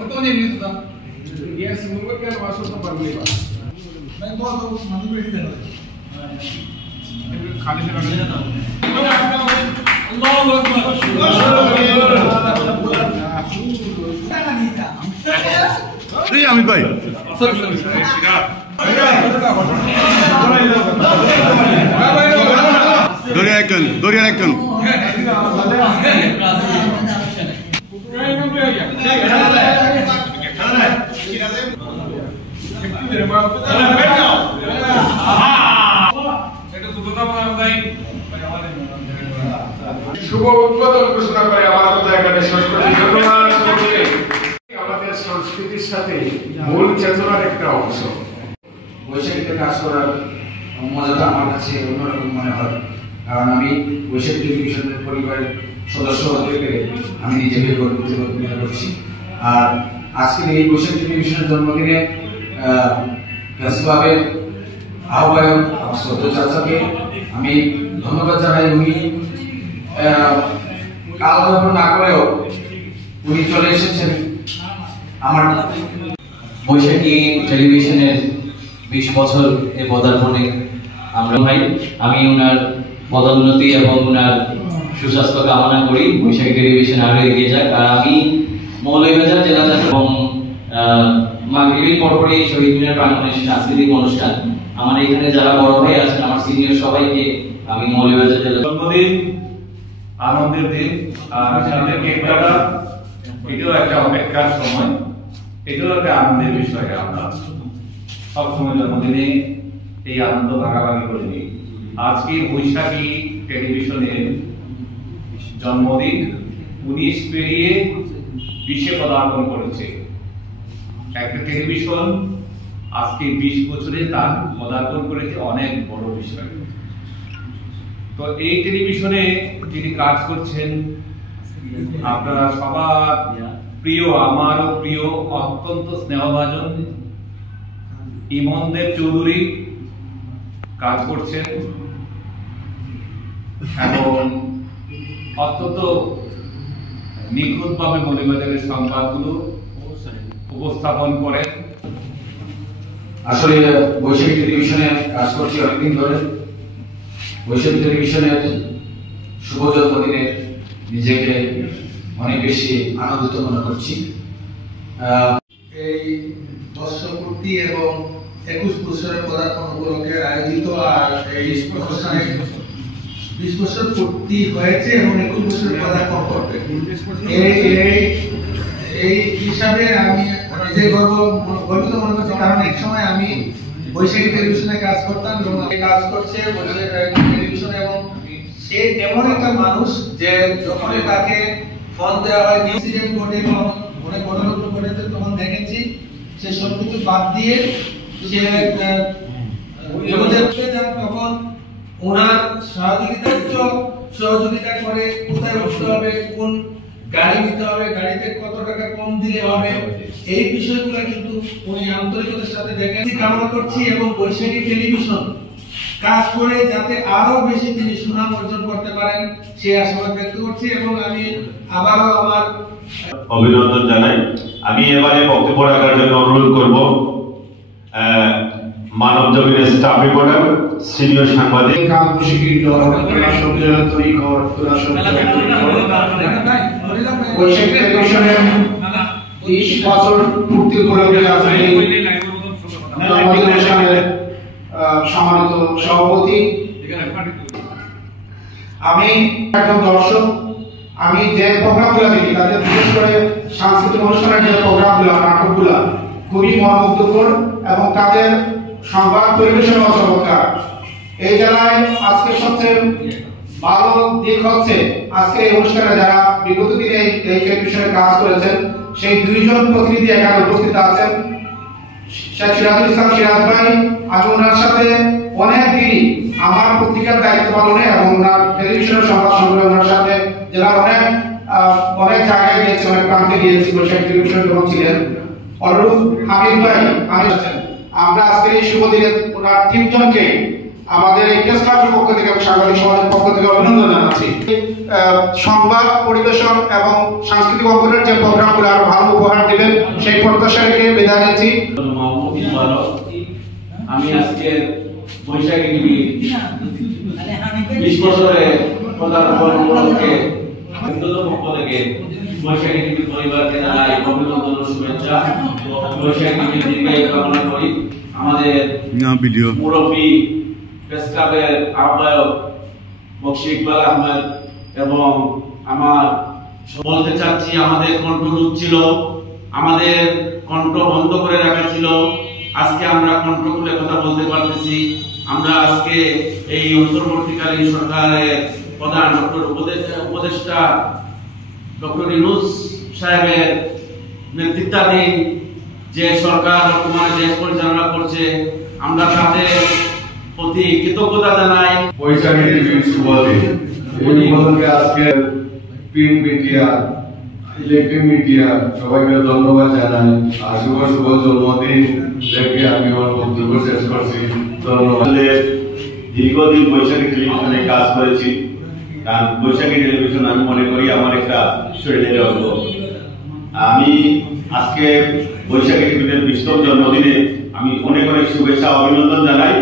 Betul ni itu tak? Dia semua kan masuk ke parlimen. Baik, bawa tu mandi beri dah. Kali se lagi dah. Allahu Akbar. Ini Amit bhai. Dorian ekkan. শুভ উদ্বোধন ঘোষণা করে আমার জায়গাটা শেষ করছি। ধন্যবাদ আমাদের সংস্কৃতির সাথে মূল চেতনার একটা অংশ। বৈশাখীতে কাজ করার মজাটা আমার কাছে অন্যরকম মনে হয়, কারণ আমি বৈশাখী টেলিভিশনের পরিবারের সদস্য হতে পেরে আমি নিজেকে গর্বিত মনে করছি। আর আজকের এই বৈশাখী টেলিভিশনের জন্মদিনে প্রেসক্লাবের আহ্বায়ক শ্রদ্ধা চাচাকে আমি ধন্যবাদ জানাই। উনি কাল না করেও উনি চলে এসেছেন আমার বৈশাখী টেলিভিশনের 20 বছর এ পদার্পণে আমরা ভাই আমি ওনার পদোন্নতি এবং ওনার সুস্বাস্থ্য কামনা করি। বৈশাখী টেলিভিশন আরো এগিয়ে যাক। আর আমি মৌলভীবাজার জেলা এবং মাগরিবের পরপরই শহীদ মিনার প্রাঙ্গণে সাংস্কৃতিক অনুষ্ঠান। আমার এখানে যারা বড় ভাই আছেন, আমার সিনিয়র সবাইকে আমি মৌলভীবাজার জেলা জন্মদিন আনন্দের দিন। আর সাথে কেক কাটা এটাও একটা অপেক্ষার সময়, এটাও একটা আনন্দের বিষয়। আমরা সবসময় জন্মদিনে এই আনন্দ ভাগাভাগি করে নিই। আজকে বৈশাখী টেলিভিশনের জন্মদিন 19 পেরিয়ে 20-এ পদার্পণ করেছে। একটা টেলিভিশন আজকে 20 বছরে তার পদার্পণ করেছে, অনেক বড় বিষয়। তো এই টেলিভিশনে যিনি কাজ করছেন আপনারা সবার প্রিয়, আমারও প্রিয়, অত্যন্ত স্নেহভাজন ইমনদেব চৌধুরী কাজ করছেন এবং অত্যন্ত নিখুঁতভাবে মৌলভীবাজারের সংবাদগুলো উপস্থাপন করেন। আসলে বৈশাখী টেলিভিশনে কাজ করছি অনেকদিন ধরে। বৈশাখী টেলিভিশনের শুভ জন্মদিনে নিজেকে অনেক বেশি আনন্দিত মনে করছি। এই বর্ষপূর্তি এবং 21 বছরের পদার্পণ উপলক্ষে আয়োজিত আর এই 20 বছর পূর্তি হয়েছে এবং 21 বছরের পদার্পণ করবে, এই হিসাবে আমি নিজে গর্বিত মনে করছি। কারণ এক সময় আমি বৈশাখী টেলিভিশনে কাজ করতাম এবং কাজ করছে বৈশাখী টেলিভিশন, এবং সে এমন একটা মানুষ যে যখন তাকে ফোন দেওয়া হয় ইনসিডেন্ট ঘটে বা অনেক ঘটনাগুলো ঘটেছে, তখন দেখেছি সে সবকিছু বাদ দিয়ে সে তখন ওনার সহযোগিতা করে কোথায় উঠতে হবে, কোন গাড়ি নিতে হবে, গাড়িতে কত টাকা কম দিলে হবে, এই বিষয়গুলো কিন্তু উনি আন্তরিকতার সাথে দেখেন। কামনা করছি এবং বৈশাখী টেলিভিশন কাজ করে যাতে আরো বেশি তিনি সুনাম অর্জন করতে পারেন সে আশাবাদ ব্যক্ত করছি। এবং আমি আবারও আমার অভিনন্দন জানাই। আমি এবারে বক্তব্য রাখার জন্য অনুরোধ করব মানব জমিনের স্টাফ রিপোর্টার সিনিয়র সাংবাদিক বৈশাখী টেলিভিশনের 30 বছর পূর্তি উপলক্ষে আজকে অনুষ্ঠানের সম্মানিত সভাপতি, আমি একজন দর্শক। আমি যে প্রোগ্রামগুলো দেখি তাদের বিশেষ করে সাংস্কৃতিক অনুষ্ঠানের যে প্রোগ্রামগুলো, নাটকগুলো খুবই মনোমুগ্ধকর এবং তাদের সংবাদ পরিবেশন চমৎকার। এই জেলায় আজকে সবচেয়ে ভালো দিক হচ্ছে আজকে এই অনুষ্ঠানে যারা বিগত দিনে এই টেলিভিশনে কাজ করেছেন সেই 2 জন প্রতিনিধি এখানে উপস্থিত আছেন। শেখ সিরাজুল ইসলাম সিরাজ ভাই, আমি ওনার সাথে অনেক দিন আমার পত্রিকার দায়িত্ব পালনে এবং ওনার টেলিভিশনের সংবাদ সংগ্রহে ওনার সাথে জেলার অনেক জায়গায় গিয়েছি, অনেক প্রান্তে গিয়েছি। বৈশাখী টেলিভিশনে যখন ছিলেন অনুরূপ হাবিব ভাই, আমরা আজকের এই শুভ দিনে ওনার 3 জনকে আমাদের এই প্রেস ক্লাবের পক্ষ থেকে এবং সাংবাদিক সমাজের পক্ষ থেকে অভিনন্দন জানাচ্ছি। সংবাদ পরিবেশন এবং সাংস্কৃতিক অঙ্গনের যে প্রোগ্রামগুলো আরো ভালো উপহার দিবেন সেই প্রত্যাশা রেখে বিদায় নিচ্ছি। আমি আজকে বৈশাখী টিভি 20 বছরে পদার্পণ উপলক্ষে ব্যক্তিগত পক্ষ থেকে বৈশাখী টিভি পরিবারকে জানাই অভিনন্দন ও শুভেচ্ছা। বৈশাখী টিভির দীর্ঘায়ু কামনা করি। আমাদের মুরব্বী প্রেস ক্লাবের আহ্বায়ক বক্সি ইকবাল আহমেদ এবং আমার বলতে চাচ্ছি, আমাদের কণ্ঠ রোধ ছিল, আমাদের কণ্ঠ বন্ধ করে রাখা ছিল। আজকে আমরা কণ্ঠ খুলে কথা বলতে পারতেছি। আমরা আজকে এই অন্তর্বর্তীকালীন সরকারের প্রধান উপদেষ্টা ডক্টর ইউনূস সাহেবের নেতৃত্বাধীন যে সরকার বর্তমানে দেশ পরিচালনা করছে, আমরা তাদের প্রতি কৃতজ্ঞতা জানাই। বৈশাখী টিভির শুভ দিন। এই উপলক্ষে আজকে প্রিন্ট মিডিয়া, ইলেকট্রিক মিডিয়া সবাইকে ধন্যবাদ জানাই। আর শুভ জন্মদিন রেখে আমি আমার বক্তব্য শেষ করছি। ধন্যবাদ। দীর্ঘদিন বৈশাখী টেলিভিশনে কাজ করেছি, কারণ বৈশাখী টেলিভিশন আমি মনে করি আমার একটা শরীরের অঙ্গ। আমি আজকে বৈশাখী টিভির 20তম জন্মদিনে আমি অনেক অনেক শুভেচ্ছা অভিনন্দন জানাই।